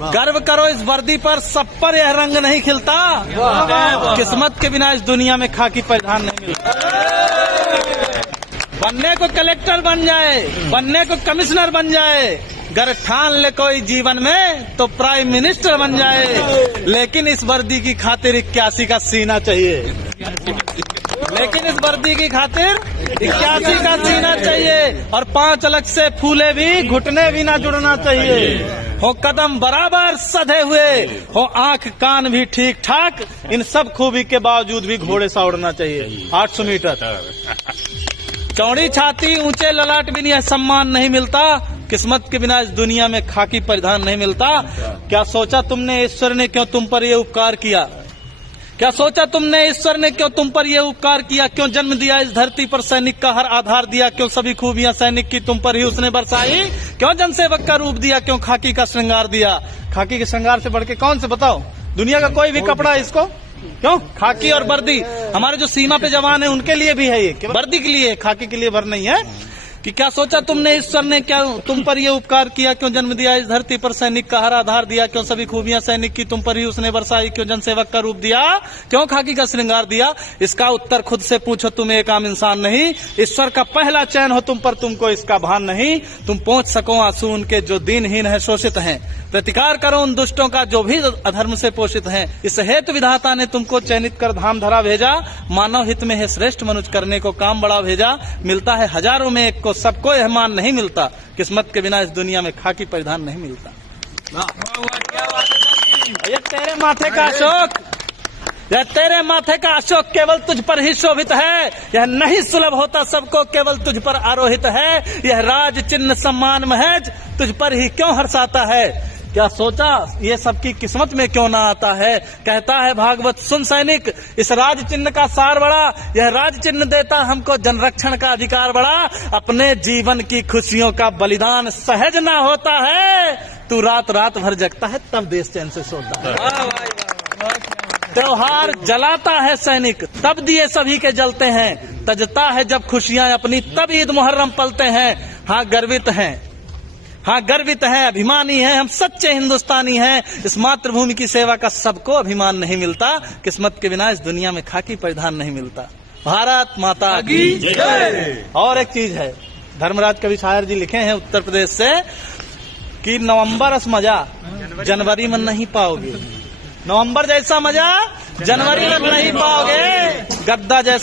गर्व करो इस वर्दी पर, सब पर यह रंग नहीं खिलता। किस्मत के बिना इस दुनिया में खाकी परिधान नहीं मिलता। बनने को कलेक्टर बन जाए, बनने को कमिश्नर बन जाए, गर ठान ले कोई जीवन में तो प्राइम मिनिस्टर बन जाए। लेकिन इस वर्दी की खातिर 81 का सीना चाहिए। लेकिन इस वर्दी की खातिर 81 का सीना चाहिए। और 5 अलग से फूले भी, घुटने भी ना जुड़ना चाहिए। हो कदम बराबर सधे हुए, हो आंख कान भी ठीक ठाक, इन सब खूबी के बावजूद भी घोड़े सा उड़ना चाहिए। 800 मीटर चौड़ी छाती, ऊंचे ललाट भी यह सम्मान नहीं मिलता। किस्मत के बिना इस दुनिया में खाकी परिधान नहीं मिलता। क्या सोचा तुमने ईश्वर ने क्यों तुम पर ये उपकार किया? क्या सोचा तुमने ईश्वर ने क्यों तुम पर ये उपकार किया? क्यों जन्म दिया इस धरती पर सैनिक का हर आधार दिया? क्यों सभी खूबियां सैनिक की तुम पर ही उसने बरसाई? क्यों जनसेवक का रूप दिया? क्यों खाकी का श्रृंगार दिया? खाकी के श्रृंगार से बढ़ के कौन से बताओ? दुनिया का कोई भी कपड़ा इसको क्यों? खाकी और वर्दी हमारे जो सीमा पे जवान है उनके लिए भी है, ये वर्दी के लिए, खाकी के लिए भर नहीं है। कि क्या सोचा तुमने ईश्वर ने क्या तुम पर ये उपकार किया? क्यों जन्म दिया इस धरती पर सैनिक का हर आधार दिया? क्यों सभी खूबियां सैनिक की तुम पर ही उसने बरसाई? क्यों जनसेवक का रूप दिया? क्यों खाकी का श्रृंगार दिया? इसका उत्तर खुद से पूछो, तुम एक आम इंसान नहीं। ईश्वर का पहला चयन हो तुम पर, तुमको इसका भान नहीं। तुम पहुंच सको आंसू उनके जो दीनहीन है, शोषित हैं। प्रतिकार करो उन दुष्टों का जो भी अधर्म से पोषित हैं। इस हेतु विधाता ने तुमको चयनित कर धाम धरा भेजा। मानव हित में है श्रेष्ठ मनुष्य करने को काम बड़ा भेजा। मिलता है हजारों में एक को, सबको यह मान नहीं मिलता। किस्मत के बिना इस दुनिया में खाकी परिधान नहीं मिलता। ये तेरे माथे का अशोक, यह तेरे माथे का अशोक केवल तुझ पर ही शोभित है। यह नहीं सुलभ होता सबको, केवल तुझ पर आरोहित है। यह राज चिन्ह सम्मान महज तुझ पर ही क्यों हर्षाता है? क्या सोचा ये सबकी किस्मत में क्यों ना आता है? कहता है भागवत सुन सैनिक, इस राज चिन्ह का सार बड़ा। यह राज चिन्ह देता हमको जनरक्षण का अधिकार बड़ा। अपने जीवन की खुशियों का बलिदान सहज ना होता है। तू रात रात भर जगता है तब देश चैन से सोता है। त्योहार जलाता है सैनिक तब दिए सभी के जलते हैं। तजता है जब खुशियां अपनी तब ईद मुहर्रम पलते हैं। हाँ गर्वित हैं, हाँ गर्वित है, अभिमानी है, हम सच्चे हिंदुस्तानी हैं। इस मातृभूमि की सेवा का सबको अभिमान नहीं मिलता। किस्मत के बिना इस दुनिया में खाकी परिधान नहीं मिलता। भारत माता की जय। और एक चीज है, धर्मराज कवि शायर जी लिखे हैं उत्तर प्रदेश से कि नवंबर रस मजा जनवरी में नहीं पाओगे। नवंबर जैसा मजा जनवरी में नहीं पाओगे। गद्दा जैसा